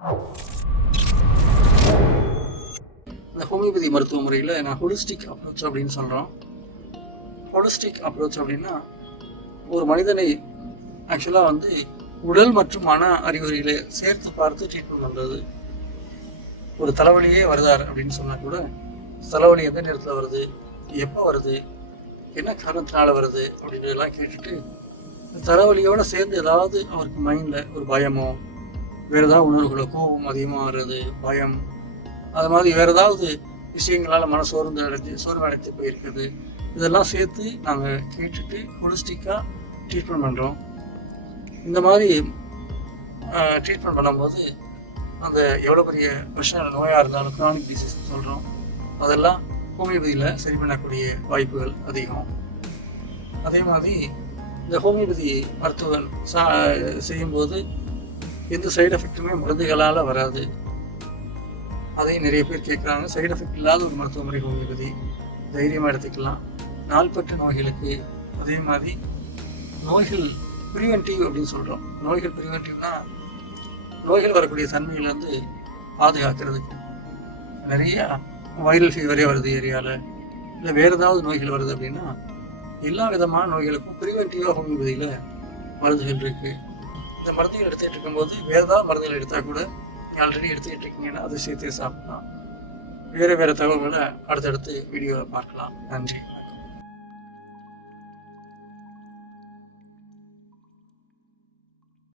இந்த ஹோமியோபதி மருத்துவ முறையில் நான் ஹோலிஸ்டிக் அப்ரோச் அப்படின்னு சொல்கிறோம். ஹோலிஸ்டிக் அப்ரோச் அப்படின்னா ஒரு மனிதனை ஆக்சுவலாக உடல் மற்றும் மன அறிகுறிகளை சேர்த்து பார்த்து ட்ரீட்மெண்ட் பண்ணுறது. ஒரு தலைவலியே வருதார் அப்படின்னு சொன்னால் கூட தலைவலி எந்த நேரத்தில் வருது, எப்போ வருது, என்ன காரணத்தினால வருது அப்படின்றதெல்லாம் கேட்டுட்டு தலைவலியோடு சேர்ந்து ஏதாவது அவருக்கு மைண்டில் ஒரு பயமோ வேறு ஏதாவது உணர்வுகளோ, கோபம் அதிகமாக வர்றது, பயம், அது மாதிரி வேறு ஏதாவது விஷயங்களால் மன சோர்வடைத்து போயிருக்குது, இதெல்லாம் சேர்த்து நாங்கள் கேட்டுட்டு ஹோலிஸ்டிக்காக ட்ரீட்மெண்ட் பண்ணுறோம். இந்த மாதிரி ட்ரீட்மெண்ட் பண்ணும்போது அந்த எவ்வளோ பெரிய பிரச்சனை நோயாக இருந்தாலும் க்ரானிக் டிசீஸ் சொல்கிறோம், அதெல்லாம் ஹோமியோபதியில் சரி பண்ணக்கூடிய வாய்ப்புகள் அதிகம். அதே மாதிரி இந்த ஹோமியோபதி மருத்துவம் செய்யும்போது எந்த சைடு எஃபெக்ட்டுமே மருந்துகளால் வராது. அதையும் நிறைய பேர் கேட்குறாங்க. சைடு எஃபெக்ட் இல்லாத ஒரு மருத்துவ முறை ஹோமியோபதி, தைரியமாக எடுத்துக்கலாம். நாள்பட்ட நோய்களுக்கு அதே மாதிரி நோய்கள் ப்ரிவென்டிவ் அப்படின்னு சொல்கிறோம். நோய்கள் ப்ரிவென்டிவ்னா நோய்கள் வரக்கூடிய தன்மையிலேருந்து பாதுகாக்கிறதுக்கு. நிறையா வைரல் ஃபீவரே வருது ஏரியாவில், இல்லை வேறு ஏதாவது நோய்கள் வருது அப்படின்னா எல்லா விதமான நோய்களுக்கும் ப்ரிவென்டிவாக ஹோமியோபதியில் மருந்துகள் இருக்குது. இந்த மருந்துகள் எடுத்துகிட்டு இருக்கும்போது வேறு ஏதாவது மருந்துகள் எடுத்தால் கூட நீங்கள் ஆல்ரெடி எடுத்துக்கிட்டு இருக்கீங்கன்னா அதை சேர்த்து சாப்பிடலாம். வேறு தகவல்களை அடுத்தடுத்து வீடியோவில் பார்க்கலாம். நன்றி.